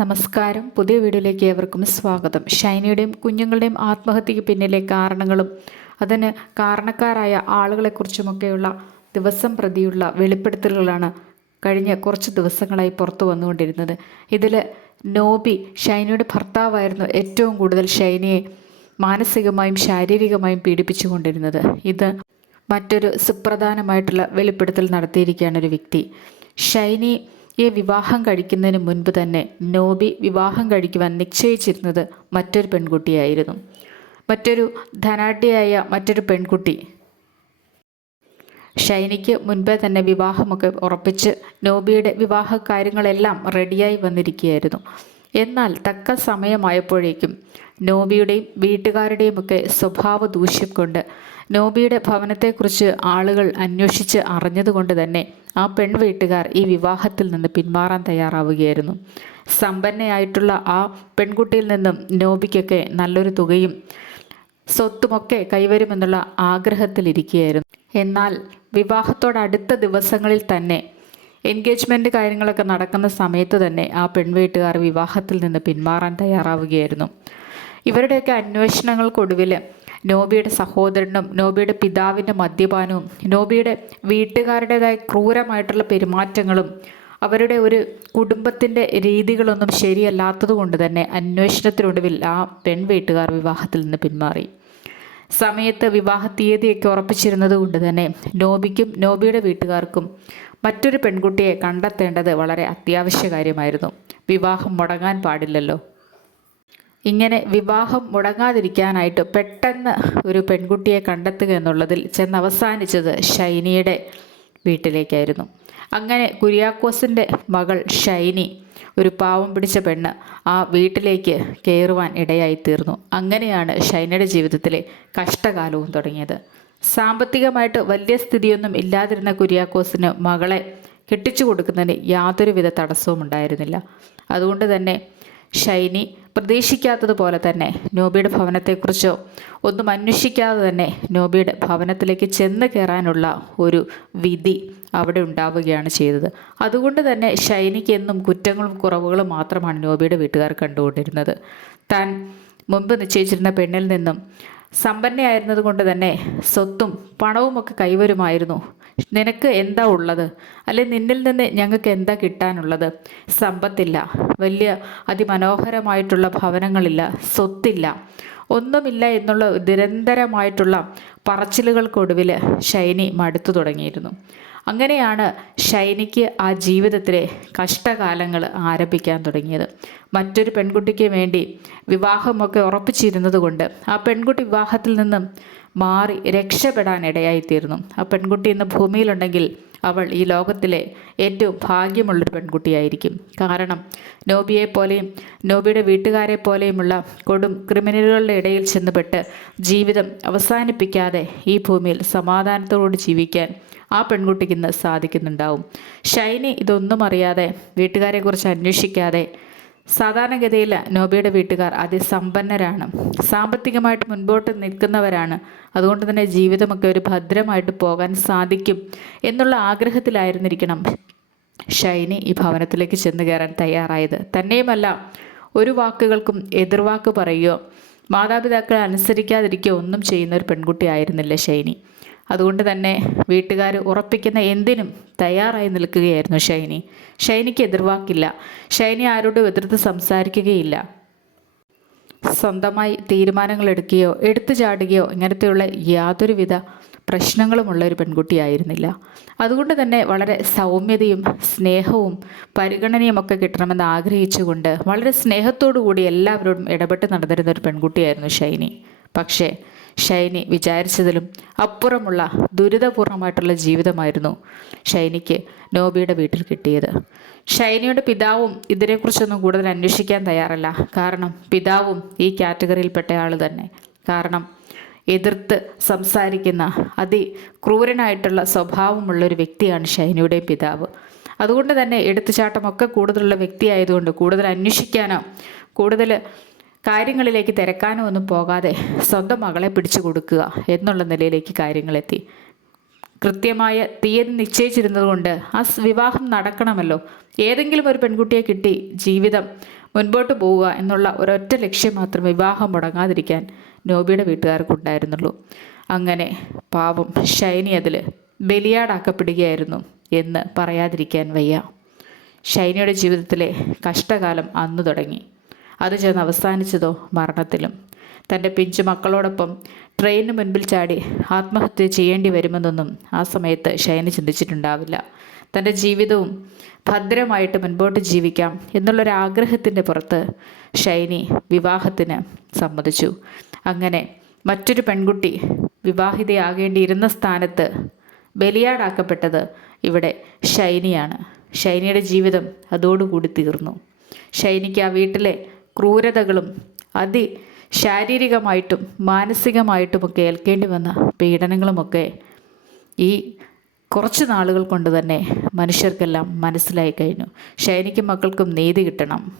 നമസ്കാരം. പുതിയ വീഡിയോയിലേക്ക് ഏവർക്കും സ്വാഗതം. ഷൈനയുടെയും കുഞ്ഞുങ്ങളുടെയും ആത്മഹത്യയ്ക്ക് പിന്നിലെ കാരണങ്ങളും അതിന് കാരണക്കാരായ ആളുകളെക്കുറിച്ചുമൊക്കെയുള്ള ദിവസം പ്രതിയുള്ള വെളിപ്പെടുത്തലുകളാണ് കഴിഞ്ഞ കുറച്ച് ദിവസങ്ങളായി പുറത്തു വന്നുകൊണ്ടിരുന്നത്. ഇതിൽ നോബി ഷൈനയുടെ ഭർത്താവായിരുന്നു ഏറ്റവും കൂടുതൽ ഷൈനയെ മാനസികമായും ശാരീരികമായും പീഡിപ്പിച്ചുകൊണ്ടിരുന്നത്. ഇത് മറ്റൊരു സുപ്രധാനമായിട്ടുള്ള വെളിപ്പെടുത്തൽ നടത്തിയിരിക്കുകയാണ് ഒരു വ്യക്തി. ഷൈനി ഈ വിവാഹം കഴിക്കുന്നതിന് മുൻപ് തന്നെ നോബി വിവാഹം കഴിക്കുവാൻ നിശ്ചയിച്ചിരുന്നത് മറ്റൊരു പെൺകുട്ടിയായിരുന്നു. മറ്റൊരു ധനാഢ്യയായ മറ്റൊരു പെൺകുട്ടി. ഷൈനിക്ക് മുൻപേ തന്നെ വിവാഹമൊക്കെ ഉറപ്പിച്ച് നോബിയുടെ വിവാഹ കാര്യങ്ങളെല്ലാം റെഡിയായി വന്നിരിക്കുകയായിരുന്നു. എന്നാൽ തക്ക സമയമായപ്പോഴേക്കും നോബിയുടെയും വീട്ടുകാരുടെയുമൊക്കെ സ്വഭാവ ദൂഷ്യം കൊണ്ട് നോബിയുടെ ഭവനത്തെക്കുറിച്ച് ആളുകൾ അന്വേഷിച്ച് അറിഞ്ഞതുകൊണ്ട് തന്നെ ആ പെൺവീട്ടുകാർ ഈ വിവാഹത്തിൽ നിന്ന് പിന്മാറാൻ തയ്യാറാവുകയായിരുന്നു. സമ്പന്നയായിട്ടുള്ള ആ പെൺകുട്ടിയിൽ നിന്നും നോബിക്കൊക്കെ നല്ലൊരു തുകയും സ്വത്തുമൊക്കെ കൈവരുമെന്നുള്ള ആഗ്രഹത്തിലിരിക്കുകയായിരുന്നു എന്നാൽ വിവാഹത്തോടടുത്ത ദിവസങ്ങളിൽ തന്നെ എൻഗേജ്മെന്റ് കാര്യങ്ങളൊക്കെ നടക്കുന്ന സമയത്ത് തന്നെ ആ പെൺവീട്ടുകാർ വിവാഹത്തിൽ നിന്ന് പിന്മാറാൻ തയ്യാറാവുകയായിരുന്നു. ഇവരുടെയൊക്കെ അന്വേഷണങ്ങൾക്കൊടുവിൽ നോബിയുടെ സഹോദരനും നോബിയുടെ പിതാവിന്റെ മദ്യപാനവും നോബിയുടെ വീട്ടുകാരുടേതായ ക്രൂരമായിട്ടുള്ള പെരുമാറ്റങ്ങളും അവരുടെ ഒരു കുടുംബത്തിന്റെ രീതികളൊന്നും ശരിയല്ലാത്തത് കൊണ്ട് തന്നെ അന്വേഷണത്തിനൊടുവിൽ ആ പെൺ വീട്ടുകാർ വിവാഹത്തിൽ നിന്ന് പിന്മാറി. സമയത്ത് വിവാഹ തീയതിയൊക്കെ ഉറപ്പിച്ചിരുന്നത് കൊണ്ട് തന്നെ നോബിക്കും നോബിയുടെ വീട്ടുകാർക്കും മറ്റൊരു പെൺകുട്ടിയെ കണ്ടെത്തേണ്ടത് വളരെ അത്യാവശ്യ കാര്യമായിരുന്നു. വിവാഹം മുടങ്ങാൻ പാടില്ലല്ലോ. ഇങ്ങനെ വിവാഹം മുടങ്ങാതിരിക്കാനായിട്ട് പെട്ടെന്ന് ഒരു പെൺകുട്ടിയെ കണ്ടെത്തുക എന്നുള്ളതിൽ ചെന്ന് അവസാനിച്ചത് ഷൈനിയുടെ വീട്ടിലേക്കായിരുന്നു. അങ്ങനെ കുര്യാക്കോസിന്റെ മകൾ ഷൈനി ഒരു പാവം പിടിച്ച പെണ്ണ് ആ വീട്ടിലേക്ക് കയറുവാൻ ഇടയായിത്തീർന്നു. അങ്ങനെയാണ് ഷൈനയുടെ ജീവിതത്തിലെ കഷ്ടകാലവും തുടങ്ങിയത്. സാമ്പത്തികമായിട്ട് വലിയ സ്ഥിതിയൊന്നും ഇല്ലാതിരുന്ന കുര്യാക്കോസിന് മകളെ കെട്ടിച്ചു കൊടുക്കുന്നതിന് യാതൊരുവിധ തടസ്സവും ഉണ്ടായിരുന്നില്ല അതുകൊണ്ട് തന്നെ ഷൈനി പ്രതീക്ഷിക്കാത്തതുപോലെ തന്നെ നോബിയുടെ ഭവനത്തെക്കുറിച്ചോ ഒന്നും അന്വേഷിക്കാതെ തന്നെ നോബിയുടെ ഭവനത്തിലേക്ക് ചെന്ന് കയറാനുള്ള ഒരു വിധി അവിടെ ഉണ്ടാവുകയാണ് ചെയ്തത്. അതുകൊണ്ട് തന്നെ ഷൈനിക്ക് എന്നും കുറ്റങ്ങളും കുറവുകളും മാത്രമാണ് നോബിയുടെ വീട്ടുകാർ കണ്ടുകൊണ്ടിരുന്നത്. താൻ മുൻപ് നിശ്ചയിച്ചിരുന്ന പെണ്ണിൽ നിന്നും സമ്പന്നയായിരുന്നത് കൊണ്ട് തന്നെ സ്വത്തും പണവുമൊക്കെ കൈവരുമായിരുന്നു. നിനക്ക് എന്താ ഉള്ളത്? അല്ലെ നിന്നിൽ നിന്ന് ഞങ്ങൾക്ക് എന്താ കിട്ടാനുള്ളത്? സമ്പത്തില്ല. വലിയ അതിമനോഹരമായിട്ടുള്ള ഭവനങ്ങളില്ല. സ്വത്തില്ല. ഒന്നുമില്ല എന്നുള്ള നിരന്തരമായിട്ടുള്ള പറച്ചിലുകൾക്കൊടുവിൽ ഷൈനി മടുത്തു തുടങ്ങിയിരുന്നു. അങ്ങനെയാണ് ഷൈനിക്ക് ആ ജീവിതത്തിലെ കഷ്ടകാലങ്ങൾ ആരംഭിക്കാൻ തുടങ്ങിയത്. മറ്റൊരു പെൺകുട്ടിക്ക് വേണ്ടി വിവാഹമൊക്കെ ഉറപ്പിച്ചിരുന്നത് കൊണ്ട് ആ പെൺകുട്ടി വിവാഹത്തിൽ നിന്നും മാറി രക്ഷപ്പെടാൻ ഇടയായിത്തീർന്നു. ആ പെൺകുട്ടി ഇന്ന് ഭൂമിയിലുണ്ടെങ്കിൽ അവൾ ഈ ലോകത്തിലെ ഏറ്റവും ഭാഗ്യമുള്ളൊരു പെൺകുട്ടിയായിരിക്കും. കാരണം നോബിയെ പോലെയും നോബിയുടെ വീട്ടുകാരെ പോലെയുമുള്ള കൊടും ക്രിമിനലുകളുടെ ഇടയിൽ ചെന്നുപെട്ട് ജീവിതം അവസാനിപ്പിക്കാതെ ഈ ഭൂമിയിൽ സമാധാനത്തോട് ജീവിക്കാൻ ആ പെൺകുട്ടിക്ക് ഇന്ന് സാധിക്കുന്നുണ്ടാവും. ഷൈനി ഇതൊന്നും അറിയാതെ വീട്ടുകാരെക്കുറിച്ച് അന്വേഷിക്കാതെ സാധാരണഗതിയിൽ നോബിയുടെ വീട്ടുകാർ അതിസമ്പന്നരാണ്. സാമ്പത്തികമായിട്ട് മുൻപോട്ട് നിൽക്കുന്നവരാണ്. അതുകൊണ്ട് തന്നെ ജീവിതമൊക്കെ ഒരു ഭദ്രമായിട്ട് പോകാൻ സാധിക്കും എന്നുള്ള ആഗ്രഹത്തിലായിരുന്നിരിക്കണം ഷൈനി ഈ ഭവനത്തിലേക്ക് ചെന്ന് കയറാൻ തയ്യാറായത്. തന്നെയുമല്ല ഒരു വാക്കുകൾക്കും എതിർവാക്ക് പറയുകയോ മാതാപിതാക്കളെ അനുസരിക്കാതിരിക്കുകയോ ഒന്നും ചെയ്യുന്ന ഒരു പെൺകുട്ടി ആയിരുന്നില്ല ഷൈനി. അതുകൊണ്ട് തന്നെ വീട്ടുകാർ ഉറപ്പിക്കുന്ന എന്തിനും തയ്യാറായി നിൽക്കുകയായിരുന്നു ഷൈനി. ഷൈനിക്ക് എതിർവാക്കില്ല ഷൈനി ആരോടും എതിർത്ത് സംസാരിക്കുകയില്ല. സ്വന്തമായി തീരുമാനങ്ങൾ എടുക്കുകയോ എടുത്തു ചാടുകയോ ഇങ്ങനത്തെയുള്ള യാതൊരുവിധ പ്രശ്നങ്ങളുമുള്ള ഒരു പെൺകുട്ടിയായിരുന്നില്ല. അതുകൊണ്ട് തന്നെ വളരെ സൗമ്യതയും സ്നേഹവും പരിഗണനയും ഒക്കെ കിട്ടണമെന്ന് ആഗ്രഹിച്ചുകൊണ്ട് വളരെ സ്നേഹത്തോടു കൂടി എല്ലാവരോടും ഇടപെട്ട് നടന്നിരുന്ന ഒരു പെൺകുട്ടിയായിരുന്നു ഷൈനി. പക്ഷേ ഷൈനി വിചാരിച്ചതിലും അപ്പുറമുള്ള ദുരിതപൂർണമായിട്ടുള്ള ജീവിതമായിരുന്നു ഷൈനിക്ക് നോബിയുടെ വീട്ടിൽ കിട്ടിയത്. ഷൈനിയുടെ പിതാവും ഇതിനെക്കുറിച്ചൊന്നും കൂടുതൽ അന്വേഷിക്കാൻ തയ്യാറല്ല. കാരണം പിതാവും ഈ കാറ്റഗറിയിൽപ്പെട്ട ആൾ തന്നെ. കാരണം എതിർത്ത് സംസാരിക്കുന്ന അതി ക്രൂരനായിട്ടുള്ള സ്വഭാവമുള്ള ഒരു വ്യക്തിയാണ് ഷൈനിയുടെ പിതാവ്. അതുകൊണ്ട് തന്നെ എടുത്തുചാട്ടമൊക്കെ കൂടുതലുള്ള വ്യക്തിയായതുകൊണ്ട് കൂടുതൽ അന്വേഷിക്കാനോ കൂടുതൽ കാര്യങ്ങളിലേക്ക് തിരക്കാനോ ഒന്നും പോകാതെ സ്വന്തം മകളെ പിടിച്ചു കൊടുക്കുക എന്നുള്ള നിലയിലേക്ക് കാര്യങ്ങളെത്തി. കൃത്യമായ തീയതി നിശ്ചയിച്ചിരുന്നതുകൊണ്ട് ആ വിവാഹം നടക്കണമല്ലോ. ഏതെങ്കിലും ഒരു പെൺകുട്ടിയെ കിട്ടി ജീവിതം മുൻപോട്ട് പോവുക എന്നുള്ള ഒരൊറ്റ ലക്ഷ്യം മാത്രം വിവാഹം മുടങ്ങാതിരിക്കാൻ നോബിയുടെ വീട്ടുകാർക്കുണ്ടായിരുന്നുള്ളൂ. അങ്ങനെ പാവം ഷൈനി അതിൽ ബലിയാടാക്കപ്പെടുകയായിരുന്നു എന്ന് പറയാതിരിക്കാൻ വയ്യ. ഷൈനിയുടെ ജീവിതത്തിലെ കഷ്ടകാലം അന്നു തുടങ്ങി. അത് ചെന്ന് അവസാനിച്ചതോ മരണത്തിലും. തന്റെ പിഞ്ചു മക്കളോടൊപ്പം ട്രെയിനിന് മുൻപിൽ ചാടി ആത്മഹത്യ ചെയ്യേണ്ടി വരുമെന്നൊന്നും ആ സമയത്ത് ഷൈനി ചിന്തിച്ചിട്ടുണ്ടാവില്ല. തന്റെ ജീവിതവും ഭദ്രമായിട്ട് മുൻപോട്ട് ജീവിക്കാം എന്നുള്ളൊരാഗ്രഹത്തിന്റെ പുറത്ത് ഷൈനി വിവാഹത്തിന് സമ്മതിച്ചു. അങ്ങനെ മറ്റൊരു പെൺകുട്ടി വിവാഹിതയാകേണ്ടിയിരുന്ന സ്ഥാനത്ത് ബലിയാടാക്കപ്പെട്ടത് ഇവിടെ ഷൈനിയാണ്. ഷൈനിയുടെ ജീവിതം അതോടുകൂടി തീർന്നു. ഷൈനിക്ക് ആ വീട്ടിലെ ക്രൂരതകളും അതി ശാരീരികമായിട്ടും മാനസികമായിട്ടുമൊക്കെ ഏൽക്കേണ്ടി വന്ന പീഡനങ്ങളുമൊക്കെ ഈ കുറച്ച് നാളുകൾ കൊണ്ട് തന്നെ മനുഷ്യർക്കെല്ലാം മനസ്സിലായി കഴിഞ്ഞു. ഷൈനിക്കും മക്കൾക്കും നീതി കിട്ടണം.